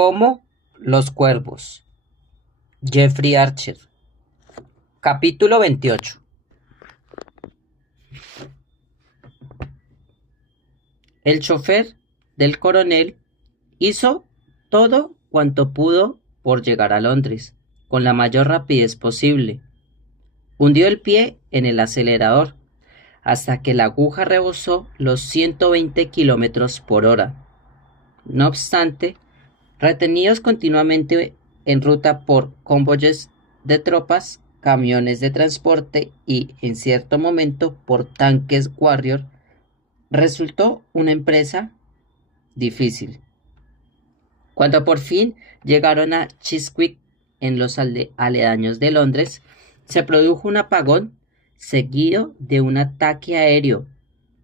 Como los cuervos. Jeffrey Archer. Capítulo 28. El chofer del coronel hizo todo cuanto pudo por llegar a Londres con la mayor rapidez posible. Hundió el pie en el acelerador hasta que la aguja rebosó los 120 kilómetros por hora. No obstante, retenidos continuamente en ruta por convoyes de tropas, camiones de transporte y, en cierto momento, por tanques Warrior, resultó una empresa difícil. Cuando por fin llegaron a Chiswick, en los aledaños de Londres, se produjo un apagón seguido de un ataque aéreo,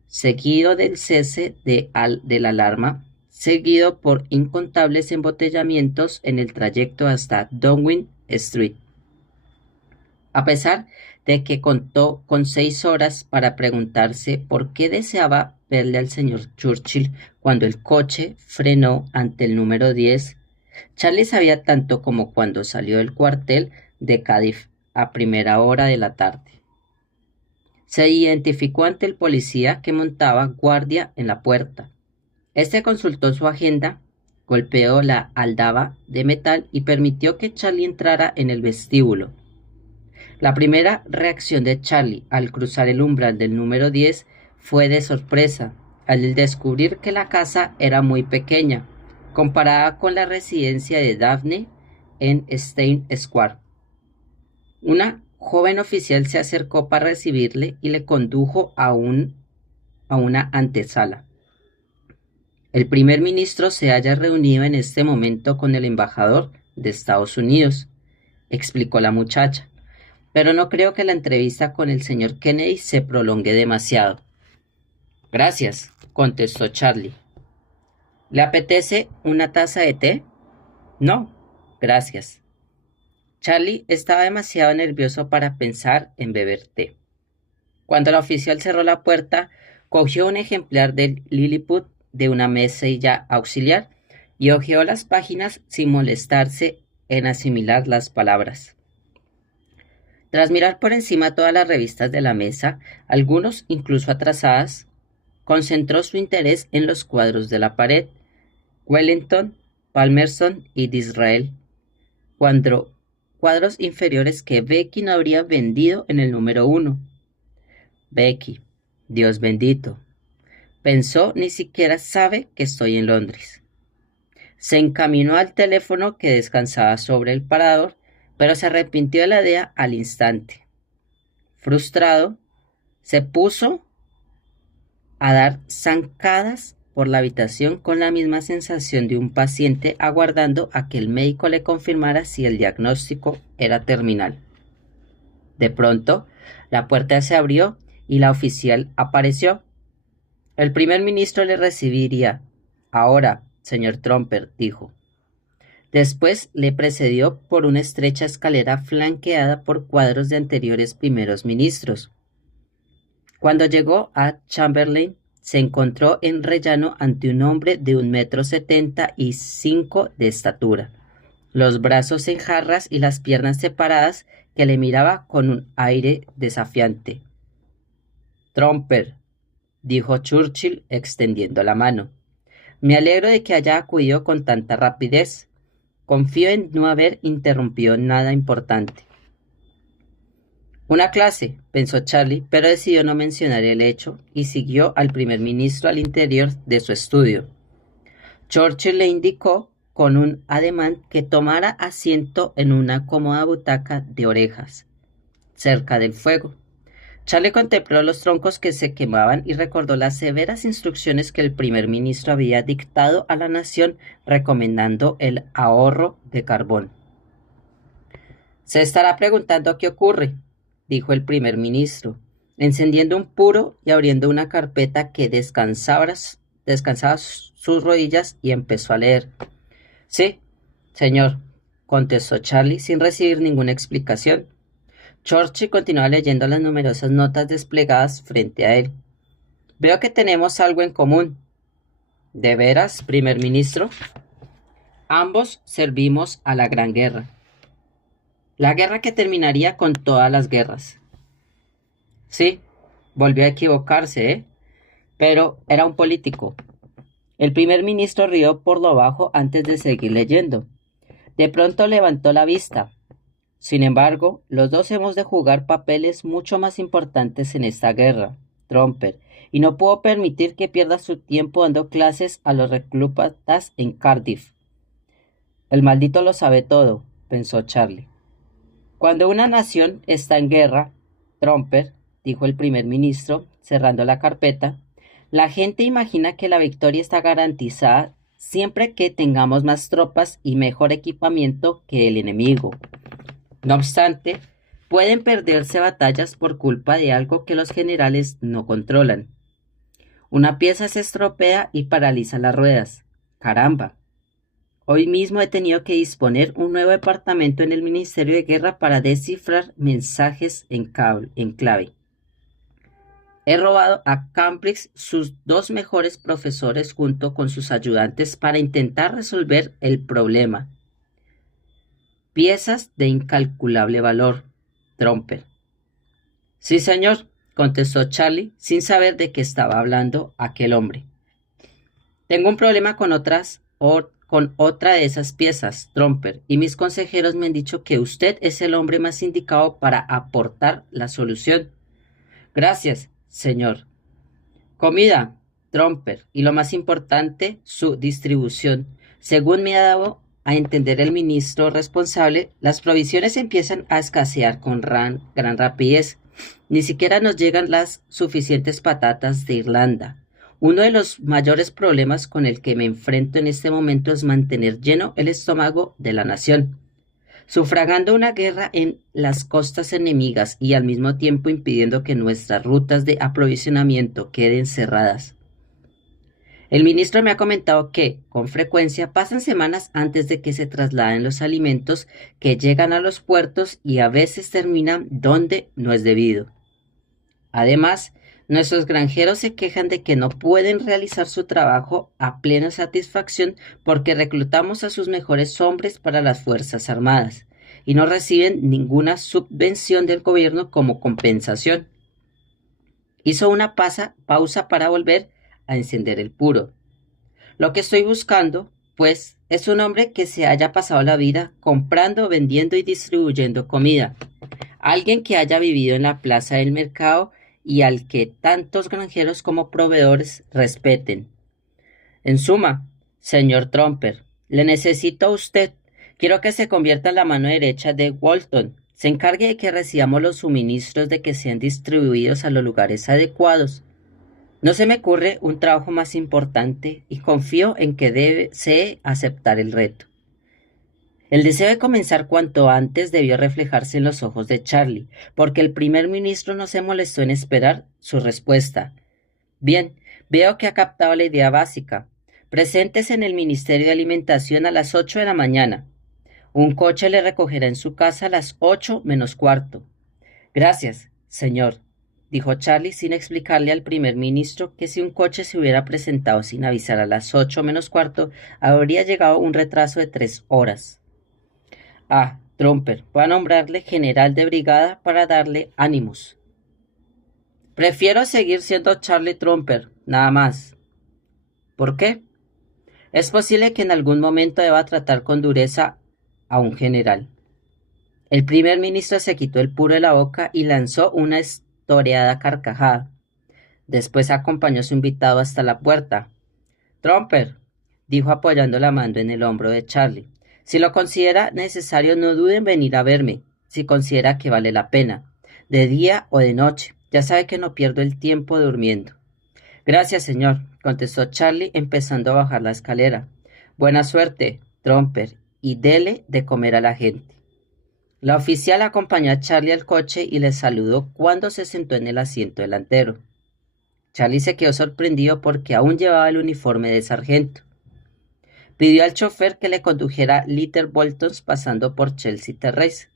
seguido del cese de la alarma, seguido por incontables embotellamientos en el trayecto hasta Downing Street. A pesar de que contó con 6 horas para preguntarse por qué deseaba verle al señor Churchill cuando el coche frenó ante el número 10, Charlie sabía tanto como cuando salió del cuartel de Cardiff a primera hora de la tarde. Se identificó ante el policía que montaba guardia en la puerta. Este consultó su agenda, golpeó la aldaba de metal y permitió que Charlie entrara en el vestíbulo. La primera reacción de Charlie al cruzar el umbral del número 10 fue de sorpresa, al descubrir que la casa era muy pequeña, comparada con la residencia de Daphne en Stane Square. Una joven oficial se acercó para recibirle y le condujo a una antesala. El primer ministro se halla reunido en este momento con el embajador de Estados Unidos, explicó la muchacha, pero no creo que la entrevista con el señor Kennedy se prolongue demasiado. Gracias, contestó Charlie. ¿Le apetece una taza de té? No, gracias. Charlie estaba demasiado nervioso para pensar en beber té. Cuando el oficial cerró la puerta, cogió un ejemplar del Lilliput de una mesilla auxiliar y hojeó las páginas sin molestarse en asimilar las palabras. Tras mirar por encima todas las revistas de la mesa, algunos incluso atrasadas, concentró su interés en los cuadros de la pared, Wellington, Palmerston y Disraeli, cuadros inferiores que Becky no habría vendido en el número 1. Becky, Dios bendito, pensó, ni siquiera sabe que estoy en Londres. Se encaminó al teléfono que descansaba sobre el parador, pero se arrepintió de la idea al instante. Frustrado, se puso a dar zancadas por la habitación con la misma sensación de un paciente aguardando a que el médico le confirmara si el diagnóstico era terminal. De pronto, la puerta se abrió y la oficial apareció. El primer ministro le recibiría. Ahora, señor Tromper, dijo. Después le precedió por una estrecha escalera flanqueada por cuadros de anteriores primeros ministros. Cuando llegó a Chamberlain, se encontró en rellano ante un hombre de 1,75 m de estatura, los brazos en jarras y las piernas separadas, que le miraba con un aire desafiante. Tromper, dijo Churchill extendiendo la mano. Me alegro de que haya acudido con tanta rapidez. Confío en no haber interrumpido nada importante. Una clase, pensó Charlie, pero decidió no mencionar el hecho y siguió al primer ministro al interior de su estudio. Churchill le indicó con un ademán que tomara asiento en una cómoda butaca de orejas, cerca del fuego. Charlie contempló los troncos que se quemaban y recordó las severas instrucciones que el primer ministro había dictado a la nación recomendando el ahorro de carbón. Se estará preguntando qué ocurre, dijo el primer ministro, encendiendo un puro y abriendo una carpeta que descansaba sus rodillas y empezó a leer. Sí, señor, contestó Charlie sin recibir ninguna explicación. Churchill continuaba leyendo las numerosas notas desplegadas frente a él. Veo que tenemos algo en común. ¿De veras, primer ministro? Ambos servimos a la Gran Guerra. La guerra que terminaría con todas las guerras. Sí, volvió a equivocarse, ¿eh? Pero era un político. El primer ministro rió por lo bajo antes de seguir leyendo. De pronto levantó la vista. Sin embargo, los dos hemos de jugar papeles mucho más importantes en esta guerra, Tromper, y no puedo permitir que pierda su tiempo dando clases a los reclutas en Cardiff. El maldito lo sabe todo, pensó Charlie. Cuando una nación está en guerra, Tromper, dijo el primer ministro, cerrando la carpeta, la gente imagina que la victoria está garantizada siempre que tengamos más tropas y mejor equipamiento que el enemigo. No obstante, pueden perderse batallas por culpa de algo que los generales no controlan. Una pieza se estropea y paraliza las ruedas. ¡Caramba! Hoy mismo he tenido que disponer un nuevo departamento en el Ministerio de Guerra para descifrar mensajes en clave. He robado a Cambridge sus dos mejores profesores junto con sus ayudantes para intentar resolver el problema. Piezas de incalculable valor, Tromper. Sí, señor, contestó Charlie, sin saber de qué estaba hablando aquel hombre. Tengo un problema con otra de esas piezas, Tromper, y mis consejeros me han dicho que usted es el hombre más indicado para aportar la solución. Gracias, señor. Comida, Tromper, y lo más importante, su distribución. Según me ha dado a entender el ministro responsable, las provisiones empiezan a escasear con gran rapidez. Ni siquiera nos llegan las suficientes patatas de Irlanda. Uno de los mayores problemas con el que me enfrento en este momento es mantener lleno el estómago de la nación, sufragando una guerra en las costas enemigas y al mismo tiempo impidiendo que nuestras rutas de aprovisionamiento queden cerradas. El ministro me ha comentado que, con frecuencia, pasan semanas antes de que se trasladen los alimentos que llegan a los puertos y a veces terminan donde no es debido. Además, nuestros granjeros se quejan de que no pueden realizar su trabajo a plena satisfacción porque reclutamos a sus mejores hombres para las Fuerzas Armadas y no reciben ninguna subvención del gobierno como compensación. Hizo una pausa para volver a encender el puro. Lo que estoy buscando, pues, es un hombre que se haya pasado la vida comprando, vendiendo y distribuyendo comida. Alguien que haya vivido en la plaza del mercado y al que tantos granjeros como proveedores respeten. En suma, señor Tromper, le necesito a usted. Quiero que se convierta en la mano derecha de Walton. Se encargue de que recibamos los suministros, de que sean distribuidos a los lugares adecuados. No se me ocurre un trabajo más importante y confío en que desee aceptar el reto. El deseo de comenzar cuanto antes debió reflejarse en los ojos de Charlie, porque el primer ministro no se molestó en esperar su respuesta. Bien, veo que ha captado la idea básica. Preséntese en el Ministerio de Alimentación a las 8 de la mañana. Un coche le recogerá en su casa a las 8 menos cuarto. Gracias, señor, dijo Charlie sin explicarle al primer ministro que si un coche se hubiera presentado sin avisar a las 8 menos cuarto, habría llegado un retraso de 3 horas. Ah, Tromper, voy a nombrarle general de brigada para darle ánimos. Prefiero seguir siendo Charlie Tromper, nada más. ¿Por qué? Es posible que en algún momento deba tratar con dureza a un general. El primer ministro se quitó el puro de la boca y lanzó una estoreada carcajada. Después acompañó a su invitado hasta la puerta. Tromper, dijo apoyando la mano en el hombro de Charlie. Si lo considera necesario, no dude en venir a verme, si considera que vale la pena, de día o de noche. Ya sabe que no pierdo el tiempo durmiendo. Gracias, señor, contestó Charlie, empezando a bajar la escalera. Buena suerte, Tromper, y dele de comer a la gente. La oficial acompañó a Charlie al coche y le saludó cuando se sentó en el asiento delantero. Charlie se quedó sorprendido porque aún llevaba el uniforme de sargento. Pidió al chofer que le condujera Little Boltons pasando por Chelsea Terrace.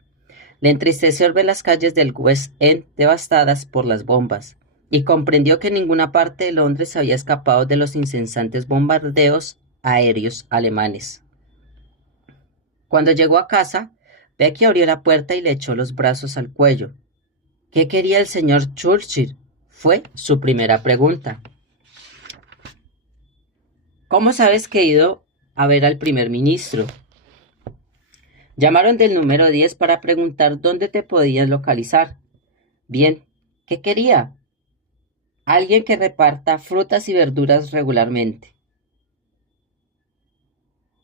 Le entristeció ver las calles del West End devastadas por las bombas, y comprendió que ninguna parte de Londres había escapado de los incesantes bombardeos aéreos alemanes. Cuando llegó a casa, Becky abrió la puerta y le echó los brazos al cuello. ¿Qué quería el señor Churchill? Fue su primera pregunta. ¿Cómo sabes que he ido a ver al primer ministro? Llamaron del número 10 para preguntar dónde te podían localizar. Bien, ¿qué quería? Alguien que reparta frutas y verduras regularmente.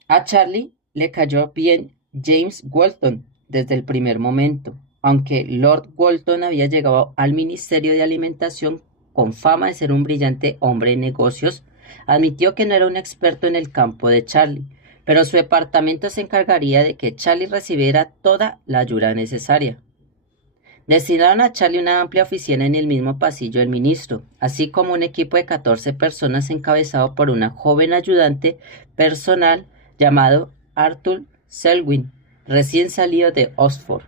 A Charlie le cayó bien James Walton desde el primer momento, aunque Lord Walton había llegado al Ministerio de Alimentación con fama de ser un brillante hombre de negocios. Admitió que no era un experto en el campo de Charlie, pero su departamento se encargaría de que Charlie recibiera toda la ayuda necesaria. Destinaron a Charlie una amplia oficina en el mismo pasillo del ministro, así como un equipo de 14 personas encabezado por una joven ayudante personal llamado Arthur Selwyn, recién salido de Oxford.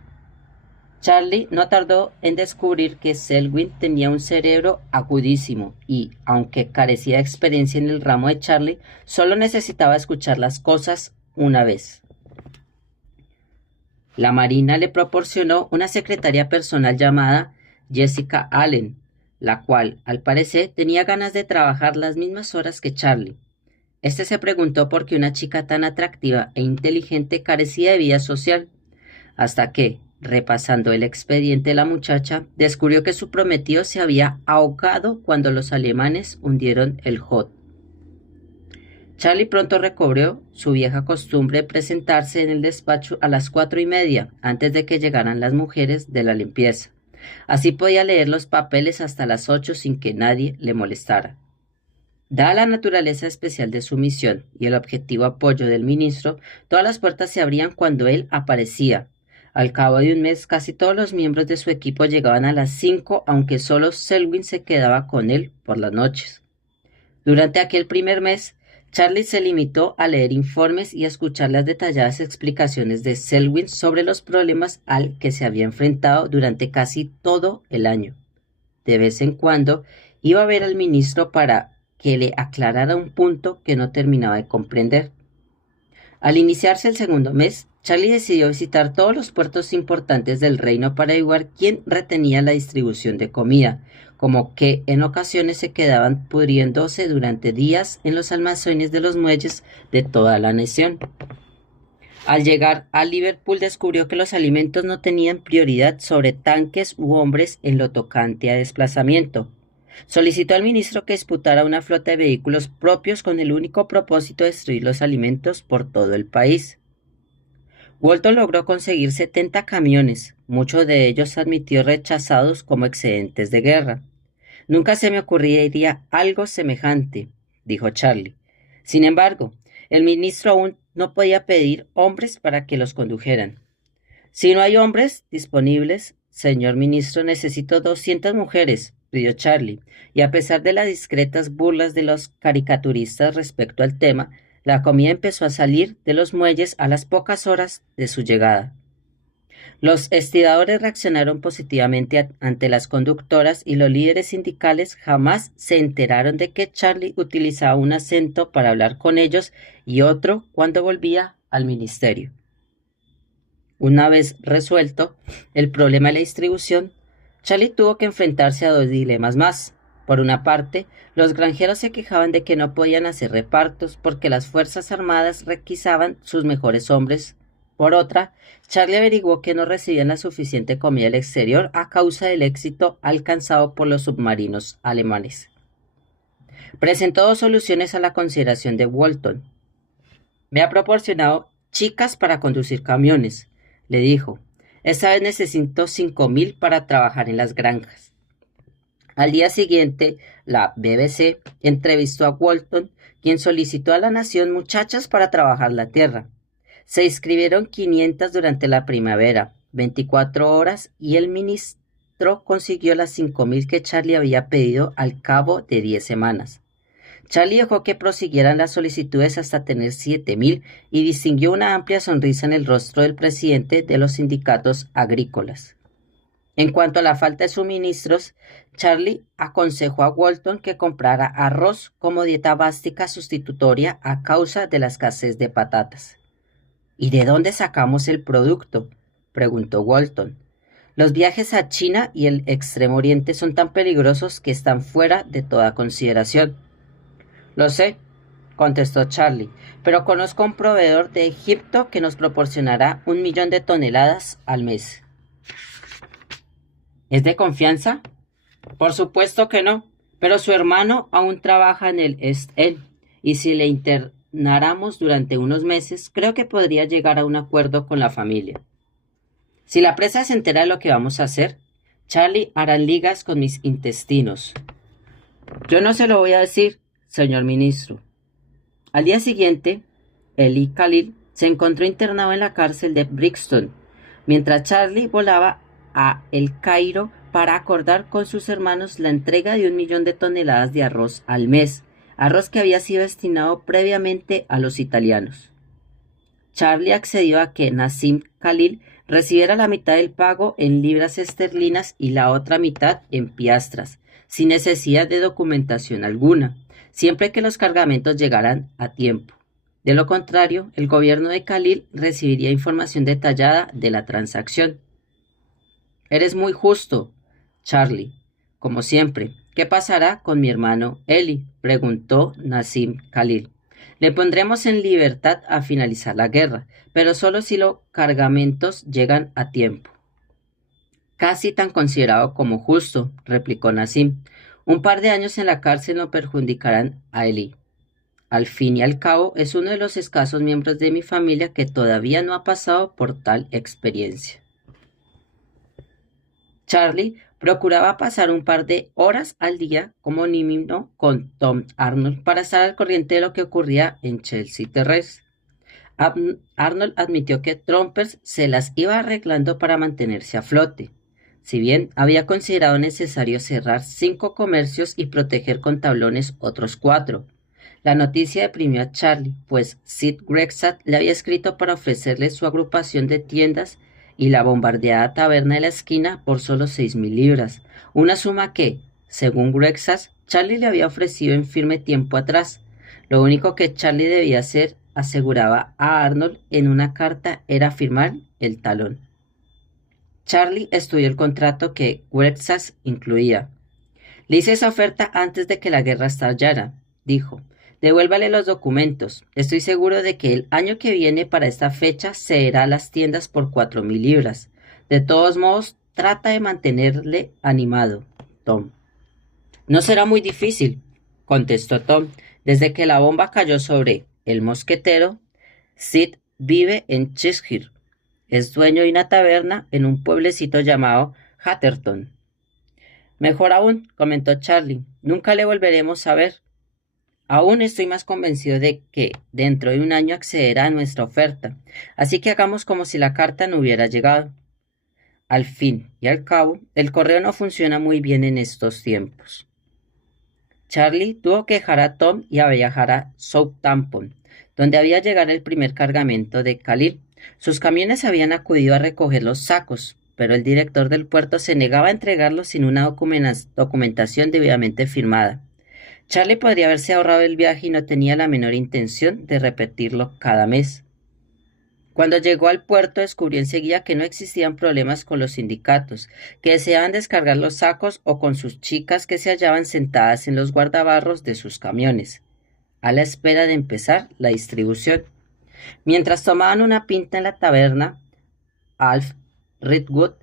Charlie no tardó en descubrir que Selwyn tenía un cerebro agudísimo y, aunque carecía de experiencia en el ramo de Charlie, solo necesitaba escuchar las cosas una vez. La Marina le proporcionó una secretaria personal llamada Jessica Allen, la cual, al parecer, tenía ganas de trabajar las mismas horas que Charlie. Este se preguntó por qué una chica tan atractiva e inteligente carecía de vida social, hasta que, repasando el expediente de la muchacha, descubrió que su prometido se había ahogado cuando los alemanes hundieron el Hoth. Charlie pronto recobró su vieja costumbre de presentarse en el despacho a las 4:30, antes de que llegaran las mujeres de la limpieza. Así podía leer los papeles hasta las 8 sin que nadie le molestara. Dada la naturaleza especial de su misión y el objetivo apoyo del ministro, todas las puertas se abrían cuando él aparecía. Al cabo de un mes, casi todos los miembros de su equipo llegaban a las 5, aunque solo Selwyn se quedaba con él por las noches. Durante aquel primer mes, Charlie se limitó a leer informes y a escuchar las detalladas explicaciones de Selwyn sobre los problemas al que se había enfrentado durante casi todo el año. De vez en cuando iba a ver al ministro para que le aclarara un punto que no terminaba de comprender. Al iniciarse el segundo mes, Charlie decidió visitar todos los puertos importantes del reino para averiguar quién retenía la distribución de comida, como que en ocasiones se quedaban pudriéndose durante días en los almacenes de los muelles de toda la nación. Al llegar a Liverpool descubrió que los alimentos no tenían prioridad sobre tanques u hombres en lo tocante a desplazamiento. Solicitó al ministro que disputara una flota de vehículos propios con el único propósito de destruir los alimentos por todo el país. Walton logró conseguir 70 camiones, muchos de ellos admitió rechazados como excedentes de guerra. Nunca se me ocurriría algo semejante, dijo Charlie. Sin embargo, el ministro aún no podía pedir hombres para que los condujeran. Si no hay hombres disponibles, señor ministro, necesito 200 mujeres, pidió Charlie, y a pesar de las discretas burlas de los caricaturistas respecto al tema, la comida empezó a salir de los muelles a las pocas horas de su llegada. Los estibadores reaccionaron positivamente ante las conductoras y los líderes sindicales jamás se enteraron de que Charlie utilizaba un acento para hablar con ellos y otro cuando volvía al ministerio. Una vez resuelto el problema de la distribución, Charlie tuvo que enfrentarse a dos dilemas más. Por una parte, los granjeros se quejaban de que no podían hacer repartos porque las Fuerzas Armadas requisaban sus mejores hombres. Por otra, Charlie averiguó que no recibían la suficiente comida del exterior a causa del éxito alcanzado por los submarinos alemanes. Presentó dos soluciones a la consideración de Walton. Me ha proporcionado chicas para conducir camiones, le dijo. Esta vez necesito 5,000 para trabajar en las granjas. Al día siguiente, la BBC entrevistó a Walton, quien solicitó a la nación muchachas para trabajar la tierra. Se inscribieron 500 durante la primavera, 24 horas, y el ministro consiguió las 5,000 que Charlie había pedido al cabo de 10 semanas. Charlie dejó que prosiguieran las solicitudes hasta tener 7,000 y distinguió una amplia sonrisa en el rostro del presidente de los sindicatos agrícolas. En cuanto a la falta de suministros, Charlie aconsejó a Walton que comprara arroz como dieta básica sustitutoria a causa de la escasez de patatas. ¿Y de dónde sacamos el producto?, preguntó Walton. Los viajes a China y el Extremo Oriente son tan peligrosos que están fuera de toda consideración. Lo sé, contestó Charlie, pero conozco a un proveedor de Egipto que nos proporcionará 1 millón de toneladas al mes. ¿Es de confianza? Por supuesto que no, pero su hermano aún trabaja en el East End, y si le internáramos durante unos meses, creo que podría llegar a un acuerdo con la familia. Si la presa se entera de lo que vamos a hacer, Charlie hará ligas con mis intestinos. Yo no se lo voy a decir, señor ministro. Al día siguiente, Eli Khalil se encontró internado en la cárcel de Brixton, mientras Charlie volaba a El Cairo para acordar con sus hermanos la entrega de 1 millón de toneladas de arroz al mes, arroz que había sido destinado previamente a los italianos. Charlie accedió a que Nassim Khalil recibiera la mitad del pago en libras esterlinas y la otra mitad en piastras, sin necesidad de documentación alguna, siempre que los cargamentos llegaran a tiempo. De lo contrario, el gobierno de Khalil recibiría información detallada de la transacción. Eres muy justo, Charlie, como siempre. ¿Qué pasará con mi hermano Eli?, preguntó Nassim Khalil. Le pondremos en libertad a finalizar la guerra, pero solo si los cargamentos llegan a tiempo. Casi tan considerado como justo, replicó Nassim. Un par de años en la cárcel no perjudicarán a Eli. Al fin y al cabo, es uno de los escasos miembros de mi familia que todavía no ha pasado por tal experiencia. Charlie procuraba pasar un par de horas al día como mínimo con Tom Arnold para estar al corriente de lo que ocurría en Chelsea Terrace. Arnold admitió que Trumpers se las iba arreglando para mantenerse a flote. Si bien había considerado necesario cerrar 5 comercios y proteger con tablones otros 4. La noticia deprimió a Charlie, pues Sid Grexat le había escrito para ofrecerle su agrupación de tiendas y la bombardeada taberna de la esquina por solo 6,000 libras, una suma que, según Grexat, Charlie le había ofrecido en firme tiempo atrás. Lo único que Charlie debía hacer, aseguraba a Arnold en una carta, era firmar el talón. Charlie estudió el contrato que Grexat incluía. Le hice esa oferta antes de que la guerra estallara, dijo. Devuélvale los documentos. Estoy seguro de que el año que viene para esta fecha cederá las tiendas por 4,000 libras. De todos modos, trata de mantenerle animado, Tom. No será muy difícil, contestó Tom. Desde que la bomba cayó sobre el mosquetero, Sid vive en Cheshire. Es dueño de una taberna en un pueblecito llamado Hatterton. Mejor aún, comentó Charlie. Nunca le volveremos a ver. Aún estoy más convencido de que dentro de un año accederá a nuestra oferta, así que hagamos como si la carta no hubiera llegado. Al fin y al cabo, el correo no funciona muy bien en estos tiempos. Charlie tuvo que dejar a Tom y a viajar a Southampton, donde había llegado el primer cargamento de Khalil. Sus camiones habían acudido a recoger los sacos, pero el director del puerto se negaba a entregarlos sin una documentación debidamente firmada. Charlie podría haberse ahorrado el viaje y no tenía la menor intención de repetirlo cada mes. Cuando llegó al puerto descubrió enseguida que no existían problemas con los sindicatos, que deseaban descargar los sacos o con sus chicas que se hallaban sentadas en los guardabarros de sus camiones, a la espera de empezar la distribución. Mientras tomaban una pinta en la taberna, Alf Redwood,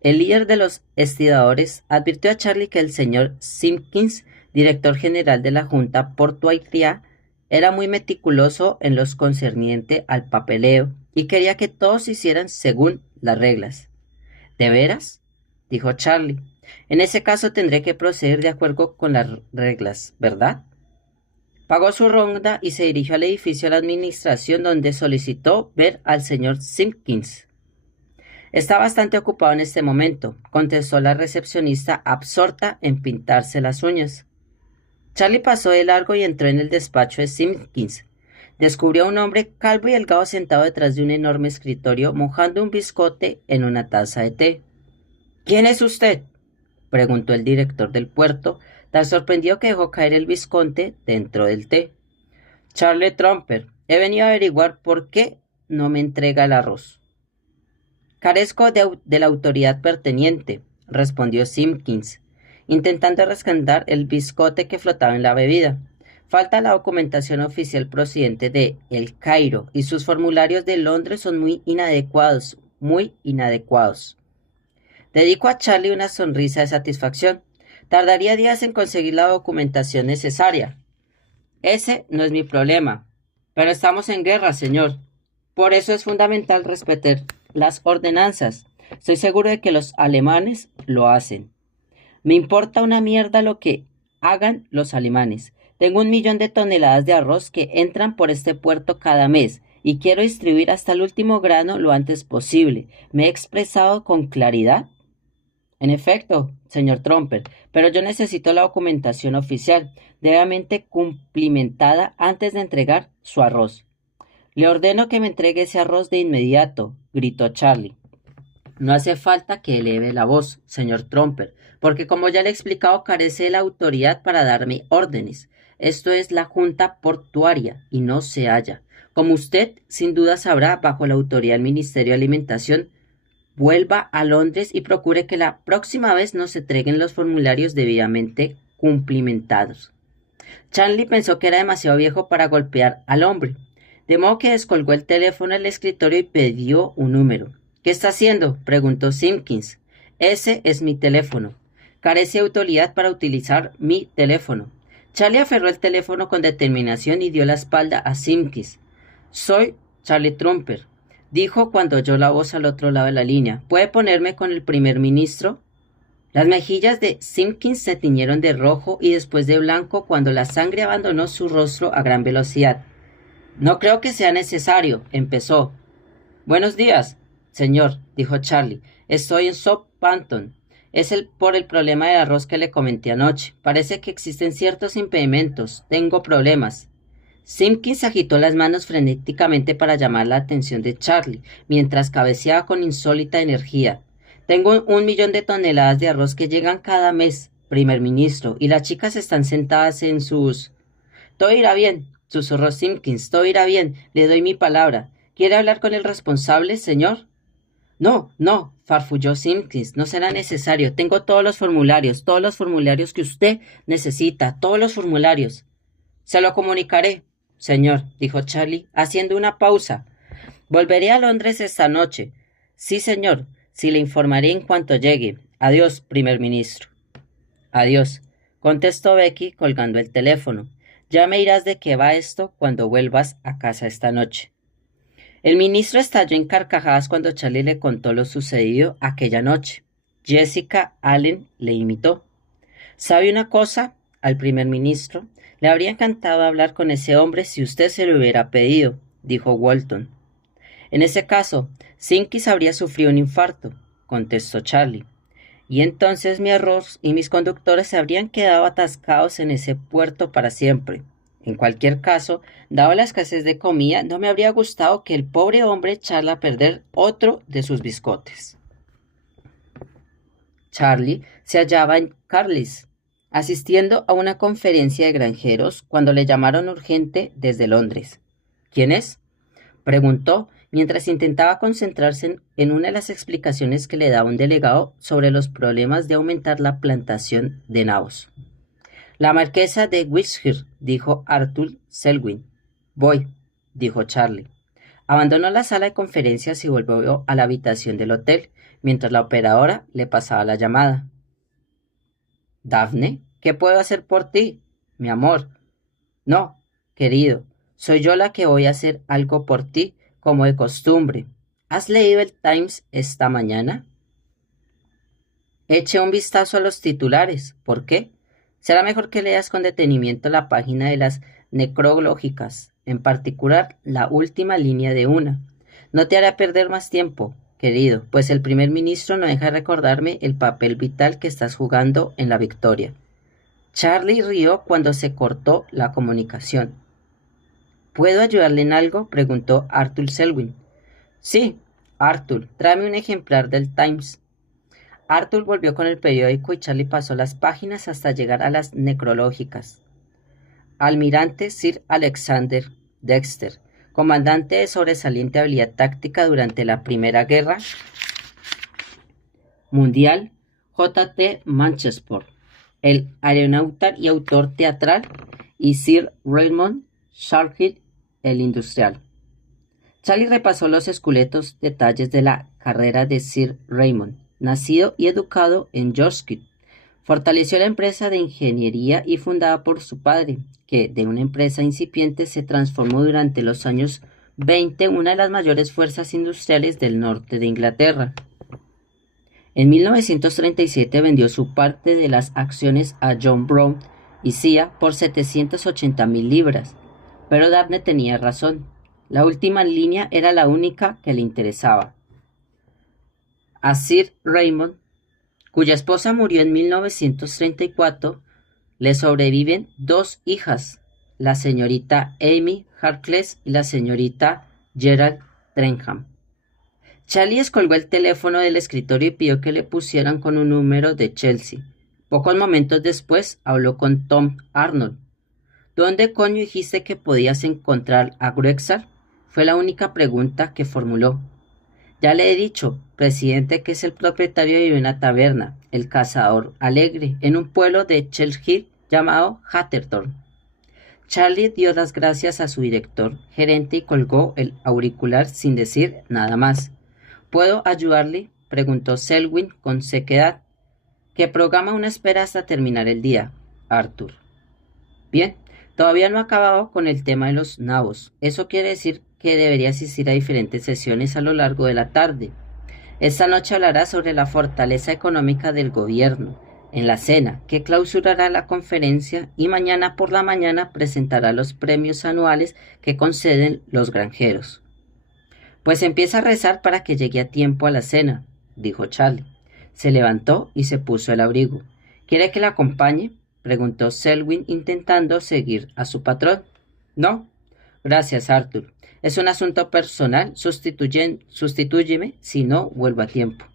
el líder de los estibadores, advirtió a Charlie que el señor Simpkins, director general de la Junta Portuaria, era muy meticuloso en lo concerniente al papeleo y quería que todos hicieran según las reglas. ¿De veras?, dijo Charlie. En ese caso tendré que proceder de acuerdo con las reglas, ¿verdad? Pagó su ronda y se dirigió al edificio de la administración, donde solicitó ver al señor Simpkins. Está bastante ocupado en este momento, contestó la recepcionista, absorta en pintarse las uñas. Charlie pasó de largo y entró en el despacho de Simpkins. Descubrió a un hombre calvo y delgado sentado detrás de un enorme escritorio, mojando un biscote en una taza de té. ¿Quién es usted?, preguntó el director del puerto, tan sorprendido que dejó caer el biscote dentro del té. Charlie Trumper. He venido a averiguar por qué no me entrega el arroz. Carezco de la autoridad perteniente, respondió Simpkins, intentando rescatar el biscote que flotaba en la bebida. Falta la documentación oficial procedente de El Cairo y sus formularios de Londres son muy inadecuados, muy inadecuados. Dedico a Charlie una sonrisa de satisfacción. Tardaría días en conseguir la documentación necesaria. Ese no es mi problema. Pero estamos en guerra, señor. Por eso es fundamental respetar las ordenanzas. Estoy seguro de que los alemanes lo hacen. Me importa una mierda lo que hagan los alemanes. Tengo 1 millón de toneladas de arroz que entran por este puerto cada mes y quiero distribuir hasta el último grano lo antes posible. ¿Me he expresado con claridad? En efecto, señor Trumper, pero yo necesito la documentación oficial, debidamente cumplimentada antes de entregar su arroz. Le ordeno que me entregue ese arroz de inmediato, gritó Charlie. No hace falta que eleve la voz, señor Trumper, porque como ya le he explicado, carece de la autoridad para darme órdenes. Esto es la Junta Portuaria y no se halla. Como usted sin duda sabrá, bajo la autoridad del Ministerio de Alimentación, vuelva a Londres y procure que la próxima vez nos entreguen los formularios debidamente cumplimentados. Charlie pensó que era demasiado viejo para golpear al hombre, de modo que descolgó el teléfono del escritorio y pidió un número. ¿Qué está haciendo?, preguntó Simpkins. Ese es mi teléfono. Carece de autoridad para utilizar mi teléfono. Charlie aferró el teléfono con determinación y dio la espalda a Simpkins. Soy Charlie Trumper, dijo cuando oyó la voz al otro lado de la línea. ¿Puede ponerme con el primer ministro? Las mejillas de Simpkins se tiñeron de rojo y después de blanco cuando la sangre abandonó su rostro a gran velocidad. No creo que sea necesario, empezó. Buenos días, señor, dijo Charlie. Estoy en Southampton. Es por el problema del arroz que le comenté anoche. Parece que existen ciertos impedimentos. Tengo problemas. Simpkins agitó las manos frenéticamente para llamar la atención de Charlie, mientras cabeceaba con insólita energía. Tengo 1 millón de toneladas de arroz que llegan cada mes, primer ministro, y las chicas están sentadas en sus... Todo irá bien, susurró Simpkins. Todo irá bien, le doy mi palabra. ¿Quiere hablar con el responsable, señor? No, farfulló Simpkins, no será necesario. Tengo todos los formularios que usted necesita, todos los formularios. Se lo comunicaré, señor, dijo Charlie, haciendo una pausa. Volveré a Londres esta noche. Sí, señor, sí le informaré en cuanto llegue. Adiós, primer ministro. Adiós, contestó Becky colgando el teléfono. Ya me dirás de qué va esto cuando vuelvas a casa esta noche. El ministro estalló en carcajadas cuando Charlie le contó lo sucedido aquella noche. Jessica Allen le imitó. ¿Sabe una cosa? Al primer ministro le habría encantado hablar con ese hombre si usted se lo hubiera pedido, dijo Walton. En ese caso, Simpkins habría sufrido un infarto, contestó Charlie. Y entonces mi arroz y mis conductores se habrían quedado atascados en ese puerto para siempre. En cualquier caso, dado la escasez de comida, no me habría gustado que el pobre hombre echara a perder otro de sus biscotes. Charlie se hallaba en Carlisle, asistiendo a una conferencia de granjeros cuando le llamaron urgente desde Londres. ¿Quién es?, preguntó mientras intentaba concentrarse en una de las explicaciones que le daba un delegado sobre los problemas de aumentar la plantación de nabos. La marquesa de Wiltshire, dijo Arthur Selwyn. Voy, dijo Charlie. Abandonó la sala de conferencias y volvió a la habitación del hotel, mientras la operadora le pasaba la llamada. Daphne, ¿qué puedo hacer por ti, mi amor? No, querido, soy yo la que voy a hacer algo por ti, como de costumbre. ¿Has leído el Times esta mañana? Eche un vistazo a los titulares. ¿Por qué? Será mejor que leas con detenimiento la página de las necrológicas, en particular la última línea de una. No te hará perder más tiempo, querido, pues el primer ministro no deja de recordarme el papel vital que estás jugando en la victoria. Charlie rió cuando se cortó la comunicación. ¿Puedo ayudarle en algo?, preguntó Arthur Selwyn. Sí, Arthur, tráeme un ejemplar del Times. Arthur volvió con el periódico y Charlie pasó las páginas hasta llegar a las necrológicas. Almirante Sir Alexander Dexter, comandante de sobresaliente habilidad táctica durante la Primera Guerra Mundial, J.T. Manchester, el aeronauta y autor teatral, y Sir Raymond Sharkhill, el industrial. Charlie repasó los escuetos detalles de la carrera de Sir Raymond, nacido y educado en Yorkshire. Fortaleció la empresa de ingeniería y fundada por su padre, que de una empresa incipiente se transformó durante los años 20 en una de las mayores fuerzas industriales del norte de Inglaterra. En 1937 vendió su parte de las acciones a John Brown y Cia por 780,000 libras, pero Daphne tenía razón. La última línea era la única que le interesaba. A Sir Raymond, cuya esposa murió en 1934, le sobreviven 2 hijas, la señorita Amy Harkless y la señorita Gerald Trenham. Charlie descolgó el teléfono del escritorio y pidió que le pusieran con un número de Chelsea. Pocos momentos después habló con Tom Arnold. ¿Dónde coño dijiste que podías encontrar a Grexar? Fue la única pregunta que formuló. Ya le he dicho, presidente, que es el propietario de una taberna, el Cazador Alegre, en un pueblo de Chelsea llamado Hatterton. Charlie dio las gracias a su director gerente y colgó el auricular sin decir nada más. ¿Puedo ayudarle?, preguntó Selwyn con sequedad. ¿Qué programa una espera hasta terminar el día, Arthur? Bien, todavía no he acabado con el tema de los nabos. Eso quiere decir que debería asistir a diferentes sesiones a lo largo de la tarde. Esta noche hablará sobre la fortaleza económica del gobierno en la cena, que clausurará la conferencia, y mañana por la mañana presentará los premios anuales que conceden los granjeros. Pues empieza a rezar para que llegue a tiempo a la cena, dijo Charlie. Se levantó y se puso el abrigo. ¿Quiere que la acompañe?, preguntó Selwyn intentando seguir a su patrón. No, gracias, Arthur. Es un asunto personal, sustitúyeme si no vuelvo a tiempo.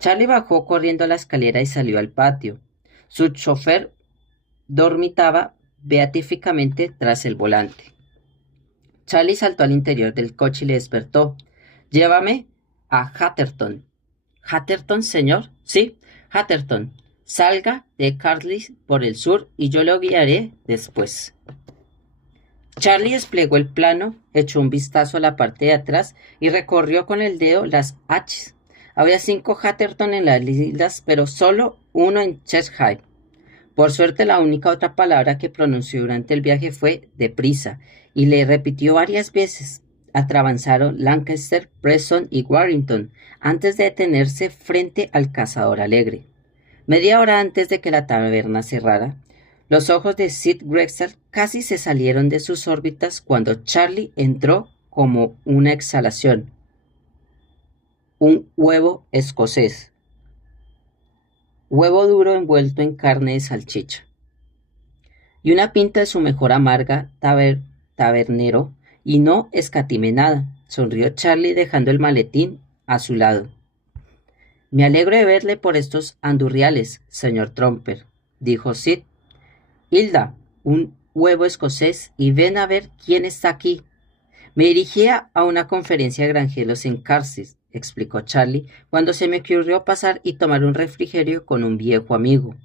Charlie bajó corriendo la escalera y salió al patio. Su chofer dormitaba beatíficamente tras el volante. Charlie saltó al interior del coche y le despertó. Llévame a Hatterton. ¿Hatterton, señor? Sí, Hatterton. Salga de Carlisle por el sur y yo lo guiaré después. Charlie desplegó el plano, echó un vistazo a la parte de atrás y recorrió con el dedo las H's. Había 5 Hatterton en las islas, pero solo uno en Cheshire. Por suerte, la única otra palabra que pronunció durante el viaje fue deprisa, y le repitió varias veces. Atravesaron Lancaster, Preston y Warrington antes de detenerse frente al Cazador Alegre. Media hora antes de que la taberna cerrara, los ojos de Sid Grexar casi se salieron de sus órbitas cuando Charlie entró como una exhalación. Un huevo escocés. Huevo duro envuelto en carne de salchicha. Y una pinta de su mejor amarga tabernero, y no escatimé nada, sonrió Charlie dejando el maletín a su lado. Me alegro de verle por estos andurriales, señor Tromper, dijo Sid. Hilda, un huevo escocés y ven a ver quién está aquí. Me dirigía a una conferencia de granjeros en Carsis, explicó Charlie, cuando se me ocurrió pasar y tomar un refrigerio con un viejo amigo.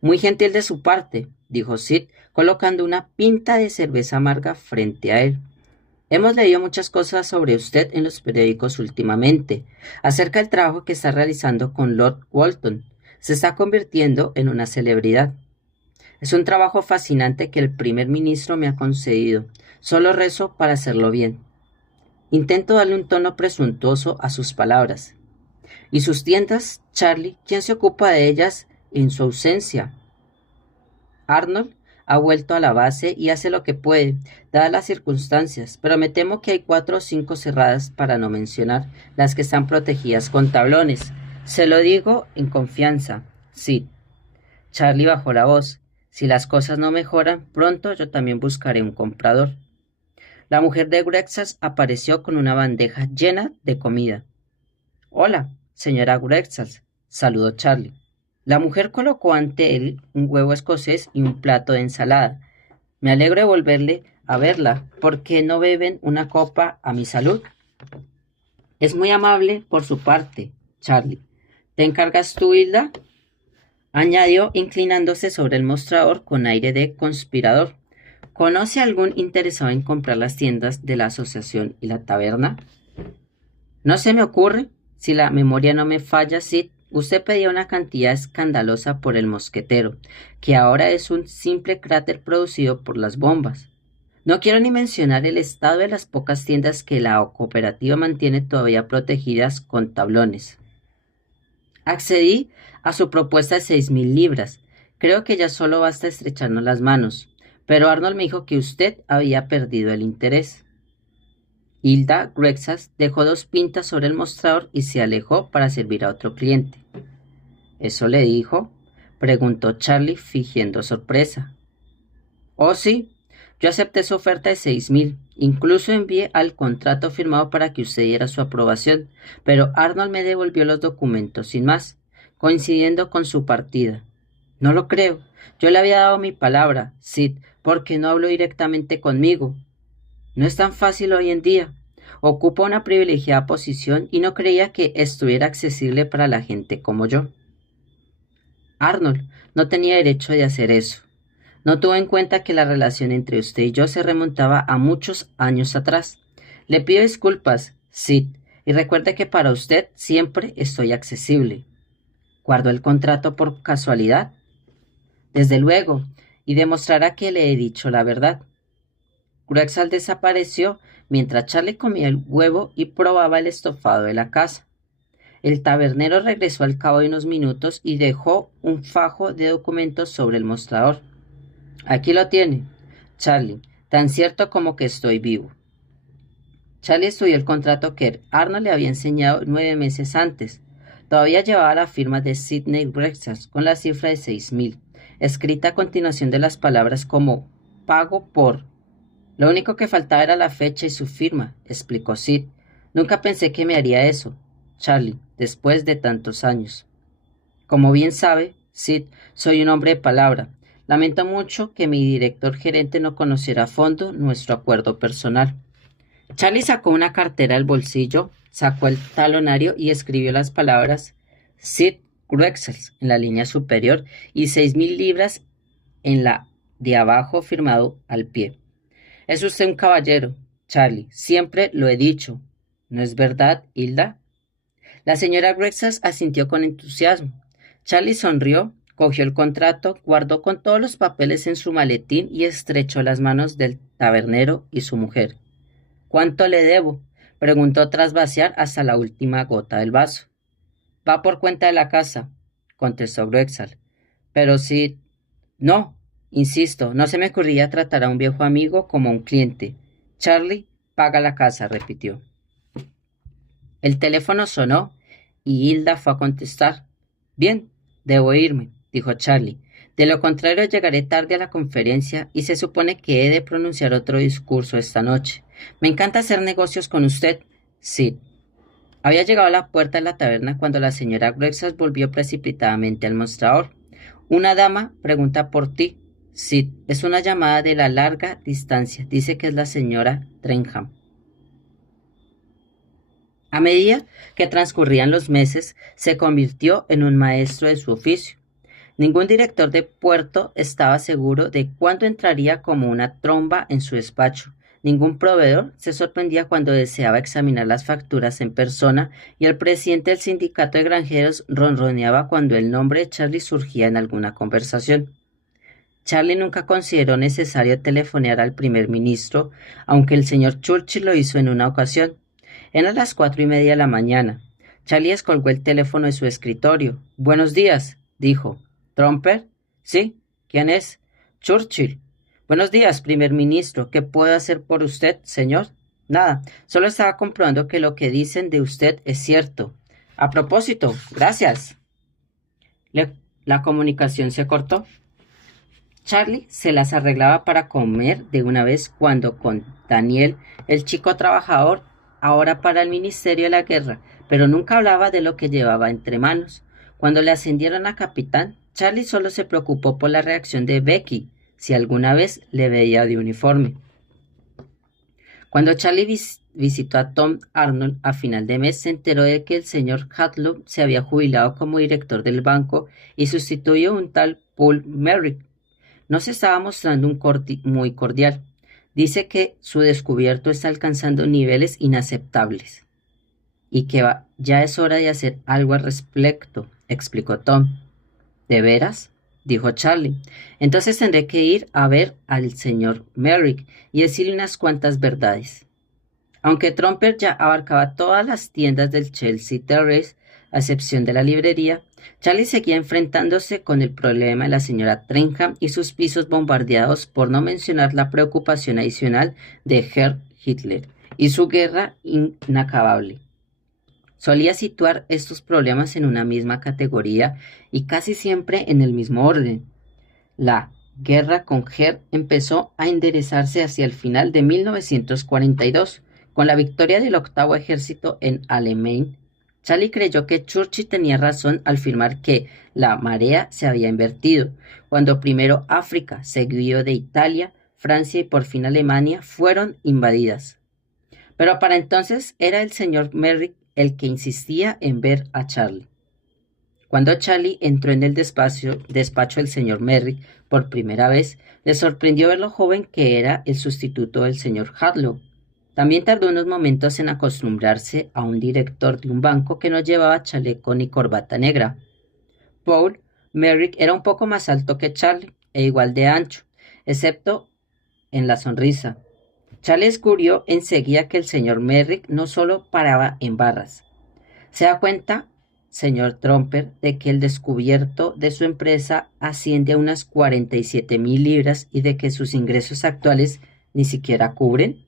Muy gentil de su parte, dijo Sid, colocando una pinta de cerveza amarga frente a él. Hemos leído muchas cosas sobre usted en los periódicos últimamente, acerca del trabajo que está realizando con Lord Walton. Se está convirtiendo en una celebridad. Es un trabajo fascinante que el primer ministro me ha concedido. Solo rezo para hacerlo bien. Intento darle un tono presuntuoso a sus palabras. ¿Y sus tiendas, Charlie? ¿Quién se ocupa de ellas en su ausencia? Arnold ha vuelto a la base y hace lo que puede, dadas las circunstancias, pero me temo que hay 4 o 5 cerradas, para no mencionar las que están protegidas con tablones. Se lo digo en confianza, sí. Charlie bajó la voz. Si las cosas no mejoran, pronto yo también buscaré un comprador. La mujer de Grexar apareció con una bandeja llena de comida. Hola, señora Grexar, saludó Charlie. La mujer colocó ante él un huevo escocés y un plato de ensalada. Me alegro de volverle a verla. ¿Por qué no beben una copa a mi salud? Es muy amable por su parte, Charlie. ¿Te encargas tú, Hilda? Añadió, inclinándose sobre el mostrador con aire de conspirador. ¿Conoce algún interesado en comprar las tiendas de la asociación y la taberna? No se me ocurre. Si la memoria no me falla, Sid, usted pedía una cantidad escandalosa por el mosquetero, que ahora es un simple cráter producido por las bombas. No quiero ni mencionar el estado de las pocas tiendas que la cooperativa mantiene todavía protegidas con tablones. Accedí a su propuesta de 6.000 libras. Creo que ya solo basta estrecharnos las manos, pero Arnold me dijo que usted había perdido el interés. Hilda Grexas dejó 2 pintas sobre el mostrador y se alejó para servir a otro cliente. ¿Eso le dijo?, preguntó Charlie fingiendo sorpresa. Oh, sí, yo acepté su oferta de 6.000. Incluso envié al contrato firmado para que usted diera su aprobación, pero Arnold me devolvió los documentos sin más, coincidiendo con su partida. No lo creo. Yo le había dado mi palabra, Sid, porque no habló directamente conmigo. No es tan fácil hoy en día. Ocupa una privilegiada posición y no creía que estuviera accesible para la gente como yo. Arnold no tenía derecho de hacer eso. No tuvo en cuenta que la relación entre usted y yo se remontaba a muchos años atrás. Le pido disculpas, Sid, y recuerde que para usted siempre estoy accesible. ¿Guardó el contrato por casualidad? Desde luego, y demostrará que le he dicho la verdad. Grexal desapareció mientras Charlie comía el huevo y probaba el estofado de la casa. El tabernero regresó al cabo de unos minutos y dejó un fajo de documentos sobre el mostrador. Aquí lo tiene, Charlie, tan cierto como que estoy vivo. Charlie estudió el contrato que Arnold le había enseñado 9 meses antes. Todavía llevaba la firma de Sidney Grexal con la cifra de 6.000, escrita a continuación de las palabras como pago por. Lo único que faltaba era la fecha y su firma, explicó Sid. Nunca pensé que me haría eso, Charlie, después de tantos años. Como bien sabe, Sid, soy un hombre de palabra. Lamento mucho que mi director gerente no conociera a fondo nuestro acuerdo personal. Charlie sacó una cartera del bolsillo, sacó el talonario y escribió las palabras Sid Grexal en la línea superior y 6.000 libras en la de abajo firmado al pie. Es usted un caballero, Charlie, siempre lo he dicho. ¿No es verdad, Hilda? La señora Grexal asintió con entusiasmo. Charlie sonrió, cogió el contrato, guardó con todos los papeles en su maletín y estrechó las manos del tabernero y su mujer. ¿Cuánto le debo?, preguntó tras vaciar hasta la última gota del vaso. Va por cuenta de la casa, contestó Grexal. Pero si... No, insisto, no se me ocurría tratar a un viejo amigo como un cliente. Charlie, paga la casa, repitió. El teléfono sonó y Hilda fue a contestar. Bien, debo irme, dijo Charlie. De lo contrario llegaré tarde a la conferencia y se supone que he de pronunciar otro discurso esta noche. Me encanta hacer negocios con usted, Sid. Había llegado a la puerta de la taberna cuando la señora Grexal volvió precipitadamente al mostrador. Una dama pregunta por ti, Sid. Es una llamada de la larga distancia. Dice que es la señora Trenham. A medida que transcurrían los meses, se convirtió en un maestro de su oficio. Ningún director de puerto estaba seguro de cuándo entraría como una tromba en su despacho. Ningún proveedor se sorprendía cuando deseaba examinar las facturas en persona y el presidente del sindicato de granjeros ronroneaba cuando el nombre de Charlie surgía en alguna conversación. Charlie nunca consideró necesario telefonear al primer ministro, aunque el señor Churchill lo hizo en una ocasión. Eran las 4:30 de la mañana. Charlie descolgó el teléfono de su escritorio. «Buenos días», dijo. «¿Tromper?» «Sí. ¿Quién es?» «Churchill». «Buenos días, primer ministro. ¿Qué puedo hacer por usted, señor?» «Nada. Solo estaba comprobando que lo que dicen de usted es cierto. A propósito, gracias». La comunicación se cortó. Charlie se las arreglaba para comer de una vez cuando con Daniel, el chico trabajador, ahora para el Ministerio de la Guerra, pero nunca hablaba de lo que llevaba entre manos. Cuando le ascendieron a capitán, Charlie solo se preocupó por la reacción de Becky, si alguna vez le veía de uniforme. Cuando Charlie visitó a Tom Arnold a final de mes, se enteró de que el señor Hadlow se había jubilado como director del banco y sustituyó a un tal Paul Merrick. No se estaba mostrando muy cordial. Dice que su descubierto está alcanzando niveles inaceptables y que ya es hora de hacer algo al respecto, explicó Tom. ¿De veras?, dijo Charlie. Entonces tendré que ir a ver al señor Merrick y decirle unas cuantas verdades. Aunque Tromper ya abarcaba todas las tiendas del Chelsea Terrace, a excepción de la librería, Charlie seguía enfrentándose con el problema de la señora Trenham y sus pisos bombardeados, por no mencionar la preocupación adicional de Herr Hitler y su guerra inacabable. Solía situar estos problemas en una misma categoría y casi siempre en el mismo orden. La guerra con Herr empezó a enderezarse hacia el final de 1942, con la victoria del octavo ejército en Alamein. Charlie creyó que Churchill tenía razón al afirmar que la marea se había invertido, cuando primero África, seguido de Italia, Francia y por fin Alemania fueron invadidas. Pero para entonces era el señor Merrick el que insistía en ver a Charlie. Cuando Charlie entró en el despacho del señor Merrick por primera vez, le sorprendió ver lo joven que era el sustituto del señor Hadlow. También tardó unos momentos en acostumbrarse a un director de un banco que no llevaba chaleco ni corbata negra. Paul Merrick era un poco más alto que Charlie e igual de ancho, excepto en la sonrisa. Charlie descubrió enseguida que el señor Merrick no solo paraba en barras. ¿Se da cuenta, señor Tromper, de que el descubierto de su empresa asciende a unas 47,000 libras y de que sus ingresos actuales ni siquiera cubren?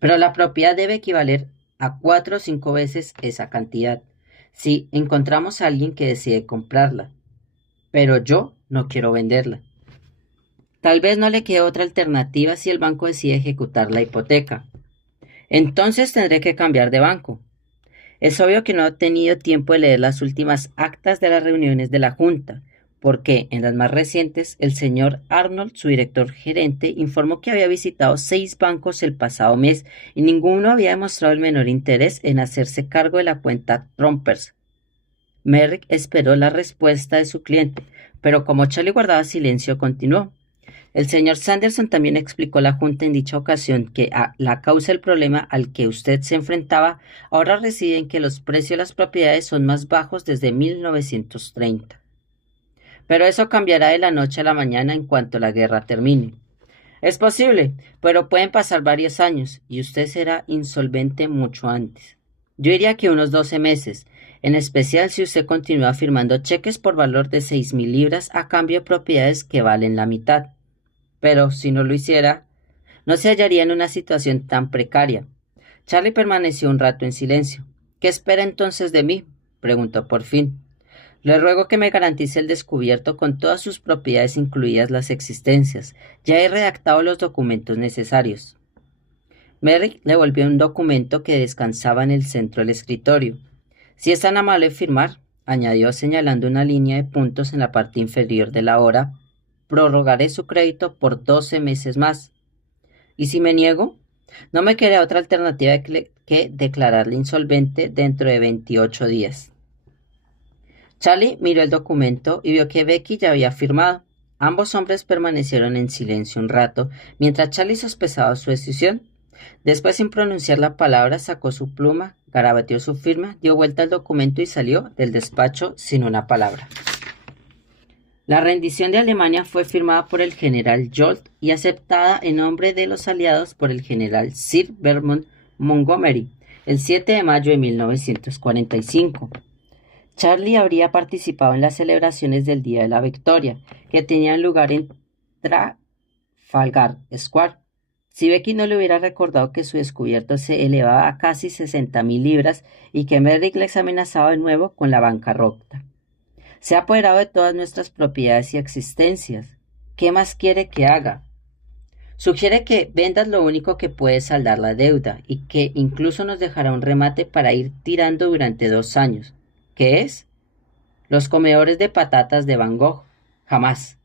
Pero la propiedad debe equivaler a 4 o 5 veces esa cantidad, si encontramos a alguien que decide comprarla. Pero yo no quiero venderla. Tal vez no le quede otra alternativa si el banco decide ejecutar la hipoteca. Entonces tendré que cambiar de banco. Es obvio que no he tenido tiempo de leer las últimas actas de las reuniones de la Junta, porque en las más recientes el señor Arnold, su director gerente, informó que había visitado 6 bancos el pasado mes y ninguno había demostrado el menor interés en hacerse cargo de la cuenta Trompers. Merrick esperó la respuesta de su cliente, pero como Charlie guardaba silencio, continuó. El señor Sanderson también explicó a la Junta en dicha ocasión que la causa del problema al que usted se enfrentaba ahora reside en que los precios de las propiedades son más bajos desde 1930. Pero eso cambiará de la noche a la mañana en cuanto la guerra termine. Es posible, pero pueden pasar varios años y usted será insolvente mucho antes. Yo diría que unos 12 meses, en especial si usted continúa firmando cheques por valor de 6,000 libras a cambio de propiedades que valen la mitad. Pero si no lo hiciera, no se hallaría en una situación tan precaria. Charlie permaneció un rato en silencio. ¿Qué espera entonces de mí?, preguntó por fin. Le ruego que me garantice el descubierto con todas sus propiedades, incluidas las existencias. Ya he redactado los documentos necesarios. Merrick le volvió un documento que descansaba en el centro del escritorio. Si es tan amable firmar, añadió señalando una línea de puntos en la parte inferior de la hora, prorrogaré su crédito por 12 meses más. ¿Y si me niego? No me queda otra alternativa que declararle insolvente dentro de 28 días. Charlie miró el documento y vio que Becky ya había firmado. Ambos hombres permanecieron en silencio un rato, mientras Charlie sospechaba su decisión. Después, sin pronunciar la palabra, sacó su pluma, garabateó su firma, dio vuelta al documento y salió del despacho sin una palabra. La rendición de Alemania fue firmada por el general Jolt y aceptada en nombre de los aliados por el general Sir Vermont Montgomery el 7 de mayo de 1945. Charlie habría participado en las celebraciones del Día de la Victoria, que tenían lugar en Trafalgar Square. Si Becky no le hubiera recordado que su descubierto se elevaba a casi 60,000 libras y que Merrick les amenazaba de nuevo con la bancarrota. Se ha apoderado de todas nuestras propiedades y existencias. ¿Qué más quiere que haga? Sugiere que vendas lo único que puede saldar la deuda y que incluso nos dejará un remate para ir tirando durante 2 años. ¿Qué es? Los comedores de patatas de Van Gogh. Jamás.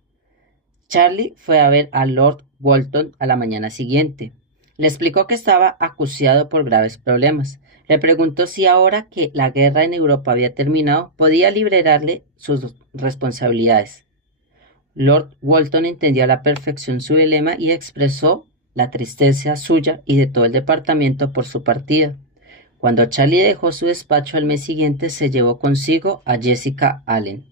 Charlie fue a ver a Lord Walton a la mañana siguiente. Le explicó que estaba acuciado por graves problemas. Le preguntó si ahora que la guerra en Europa había terminado, podía liberarle sus responsabilidades. Lord Walton entendió a la perfección su dilema y expresó la tristeza suya y de todo el departamento por su partida. Cuando Charlie dejó su despacho al mes siguiente, se llevó consigo a Jessica Allen.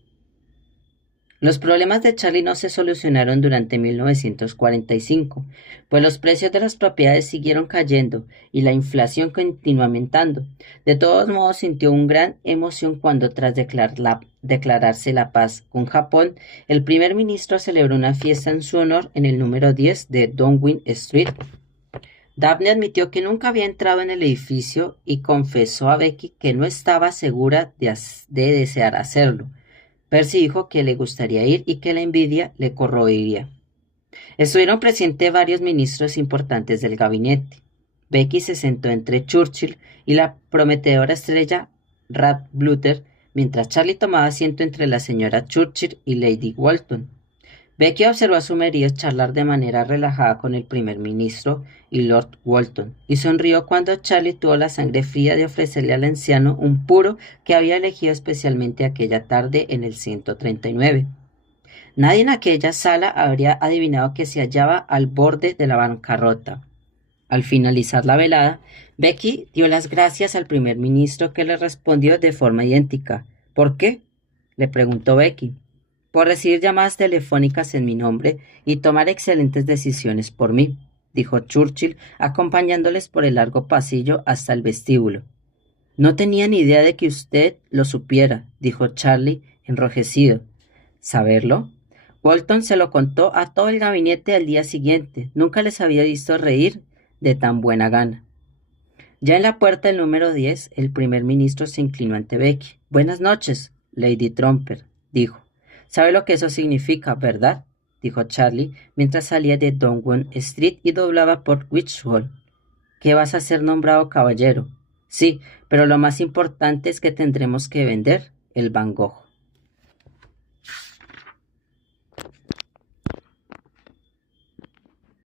Los problemas de Charlie no se solucionaron durante 1945, pues los precios de las propiedades siguieron cayendo y la inflación continuó aumentando. De todos modos, sintió una gran emoción cuando, tras declararse la paz con Japón, el primer ministro celebró una fiesta en su honor en el número 10 de Downing Street. Daphne admitió que nunca había entrado en el edificio y confesó a Becky que no estaba segura de desear hacerlo. Percy dijo que le gustaría ir y que la envidia le corroiría. Estuvieron presentes varios ministros importantes del gabinete. Becky se sentó entre Churchill y la prometedora estrella Radblutter, mientras Charlie tomaba asiento entre la señora Churchill y Lady Walton. Becky observó a su marido charlar de manera relajada con el primer ministro y Lord Walton, y sonrió cuando Charlie tuvo la sangre fría de ofrecerle al anciano un puro que había elegido especialmente aquella tarde en el 139. Nadie en aquella sala habría adivinado que se hallaba al borde de la bancarrota. Al finalizar la velada, Becky dio las gracias al primer ministro, que le respondió de forma idéntica. ¿Por qué?, le preguntó Becky. Por recibir llamadas telefónicas en mi nombre y tomar excelentes decisiones por mí, dijo Churchill, acompañándoles por el largo pasillo hasta el vestíbulo. No tenía ni idea de que usted lo supiera, dijo Charlie, enrojecido. ¿Saberlo? Walton se lo contó a todo el gabinete al día siguiente. Nunca les había visto reír de tan buena gana. Ya en la puerta del número 10, el primer ministro se inclinó ante Becky. Buenas noches, Lady Tromper, dijo. ¿Sabe lo que eso significa, verdad?, dijo Charlie, mientras salía de Downing Street y doblaba por Whitehall. ¿Que vas a ser nombrado caballero? Sí, pero lo más importante es que tendremos que vender el Van Gogh.